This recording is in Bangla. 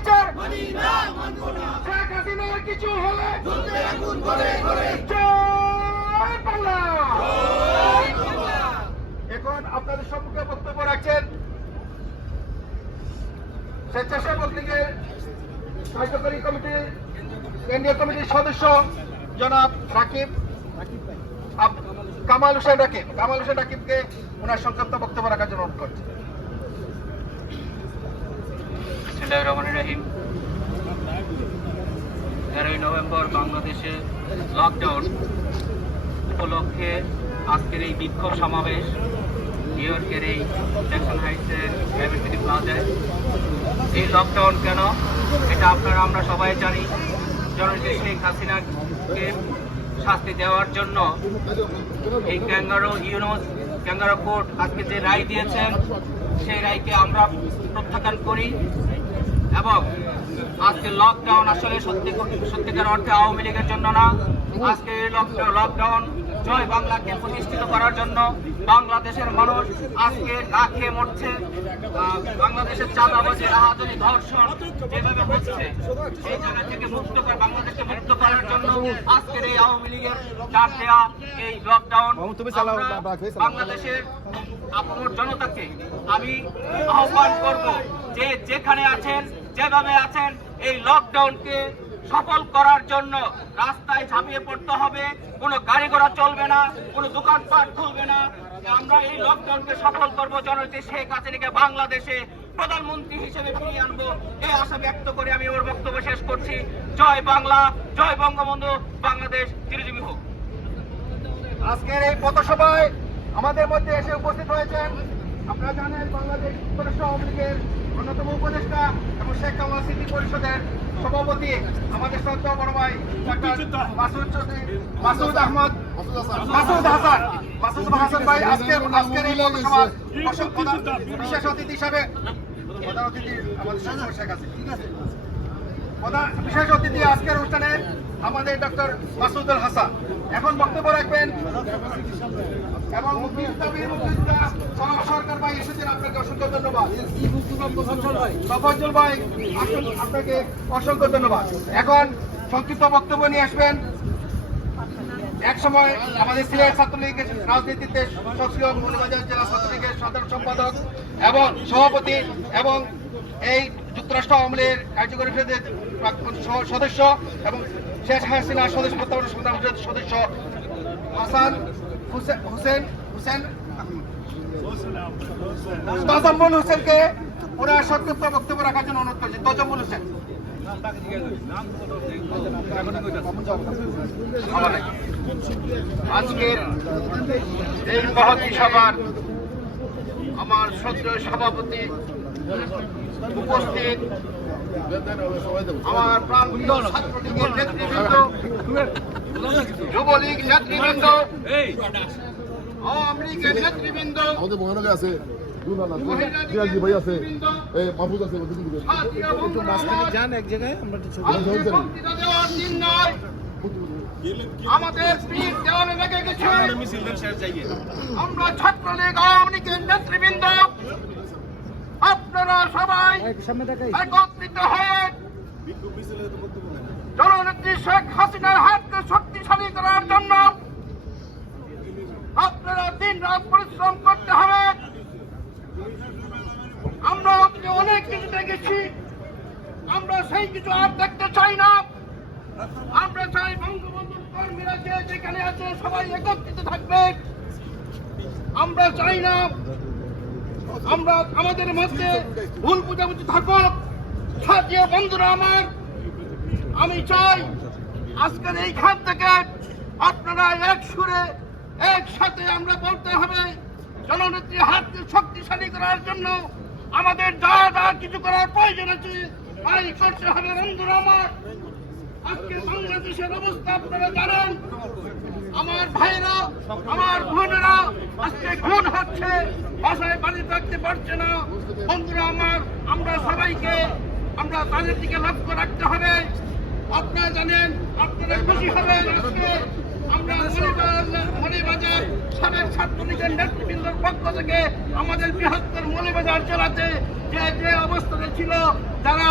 বিচার। শেখ হাসিনার কিছু হলে জয় বাংলা। এখন আপনাদের সম্মুখে বক্তব্য রাখছেন স্বেচ্ছাসেবক লীগের কার্যকরী কমিটির কেন্দ্রীয় কমিটির সদস্য জনাব রাকিব। কামাল হোসেন রাকিব। কামাল হোসেন রাকিবকে ওনার সংক্ষিপ্ত বক্তব্য রাখার জন্য অনুরোধ করছি। নভেম্বর বাংলাদেশে লকডাউন উপলক্ষে আজকের এই বিক্ষোভ সমাবেশ নিউ ইয়র্কের এই জ্যাকসন হাইটসের ক্যাবিসিটি প্লাজায় এই লকডাউন কেন? এটা আপনারা, আমরা সবাই জানি। জননেত্রী শেখ হাসিনাকে শাস্তি দেওয়ার জন্য এই ক্যাঙ্গারো ইউনোস ক্যাঙ্গারো কোর্ট আজকে যে রায় দিয়েছেন, সেই রায়কে আমরা প্রত্যাখ্যান করি। এবং আজকে লকডাউন আসলে সত্যি সত্যিকার অর্থে আওয়ামী লীগের জন্য না। আজকে এই লকডাউন লকডাউন জয় বাংলাকে প্রতিষ্ঠিত করার জন্য বাংলাদেশের মানুষ আজকে না খেয়ে মরছে। বাংলাদেশের চাঁদাবাজি রাহাজানি ধর্ষণ যেভাবে হচ্ছে এই জায়গা থেকে মুক্ত করে বাংলাদেশকে মুক্ত করার জন্য আজকের এই আওয়ামী লীগের ডাক দেওয়া এই লকডাউন বাংলাদেশের আপন জনতাকে আমি আহ্বান করব যে যেখানে আছেন যেভাবে আছেন, এই লকডাউনকে সফল করার জন্য রাস্তায় ঝাঁপিয়ে পড়তে হবে, কোনো গাড়ি ঘোড়া চলবে না, কোনো দোকানপাট খুলবে না। আমরা এই লকডাউনকে সফল করব জননেত্রী শেখ হাসিনাকে বাংলাদেশে প্রধানমন্ত্রী হিসেবে ফিরিয়ে আনব এই আশা ব্যক্ত করে আমি ওর বক্তব্য শেষ করছি। জয় বাংলা, জয় বঙ্গবন্ধু, বাংলাদেশ চিরজীবী হোক। আজকের এই পথসভায় আমাদের মধ্যে এসে উপস্থিত হয়েছেন আপনারা জানেন বাংলাদেশ প্রদেশ আওয়ামী লীগের অন্যতম উপদেষ্টা এবং শেখ কামাল সিটি পরিষদের সভাপতি আমাদের সত্য বড় ভাই মাসুদ আহমদ, মাসুদ হাসান। মাসুদ হাসান ভাই, আজকের আজকের এই বিশেষ অতিথি হিসাবে প্রধান অতিথি আমাদের শেখ আছে ঠিক আছে বিশেষ অতিথি আজকের অনুষ্ঠানে আমাদের ডক্টর মাসুদুল হাসান। এখন বক্তব্য রাখবেন এবং সরকার ভাই এসেছেন। আপনাকে অসংখ্য ধন্যবাদ। তফাজ্জল ভাই আপনাকে অসংখ্য ধন্যবাদ। এখন সংক্ষিপ্ত বক্তব্য নিয়ে আসবেন। এক সময় আমাদের সিলেট ছাত্রলীগের রাজনীতিতে সক্রিয় মৌলবাজার জেলা ছাত্রলীগের সাধারণ সম্পাদক এবং সভাপতি এবং এই যুক্তরাষ্ট্র আওয়ামী লীগের কার্যকরী প্রাক্তন সদস্য এবং শেখ হাসিনা সদস্য প্রত্যাবর্তন সন্ধান সদস্য হাসান হুসেন হুসেন হুসেন তাজাম্মুল হোসেনকে ওনার সংক্ষিপ্ত বক্তব্য রাখার জন্য অনুরোধ করছি। তজাম্মুল হোসেন। আমার শ্রদ্ধেয় সভাপতি উপস্থিত আমার প্রান্তীয় ছাত্রলীগের নেতৃবৃন্দ যুবলীগ নেতৃবৃন্দ আওয়ামী লীগের নেতৃবৃন্দ আমাদের মহানগর আছে দুলাল আছে জিয়াজি ভাই আছে মাহফুজ আছে ওদের দিকে। সাথীয় বন্ধুরা আমার যান এক জায়গায় আমরা একটু ছবি আজকে বক্তৃতা দেওয়ার দিন নয়। আমাদের পীর দেওয়ালে লেগে গেছে। আমরা ছাত্রলীগ আওয়ামী লীগের নেতৃবৃন্দ আপনারা সবাই একত্রিত হয়ে জননেত্রী শেখ হাসিনার হাতকে শক্তিশালী করার জন্য আপনারা দিন রাত পরিশ্রম করতে হবে। আমরা অতীতে অনেক কিছু দেখেছি। আমরা সেই কিছু আর দেখতে চাই না। আমরা চাই বঙ্গবন্ধুর কর্মীরা যে যেখানে আছে সবাই একত্রিত থাকবে। আমরা চাই না আমরা আমাদের মধ্যে ভুল বুঝাবুঝি থাকুক। সাথীয় বন্ধুরা আমার, আমি চাই আজকের এই এইখান থেকে আপনারা এক সুরে, একসাথে আমরা বলতে হবে, জননেত্রী হাতকে শক্তিশালী করার জন্য আমাদের যা যা কিছু করার প্রয়োজন আছে, তাই করতে হবে। বন্ধুরা আমার, আজকে বাংলাদেশের অবস্থা আপনারা জানেন। আমার ভাইরা আমার বোনেরা, আজকে খুন হচ্ছে, বাসায় বাড়ি থাকতে পারছে না। বন্ধুরা আমার, আমরা সবাইকে, আমরা তাদের দিকে লক্ষ্য রাখতে হবে। আপনারা জানেন, আপনারা খুশি হবেন আজকে। আমরা মনিবাজার সাবেক ছাত্রলীগের নেতৃবৃন্দের পক্ষ থেকে আমাদের বৃহত্তর মনিবাজার জেলাতে যে যে অবস্থাতে ছিল, যারা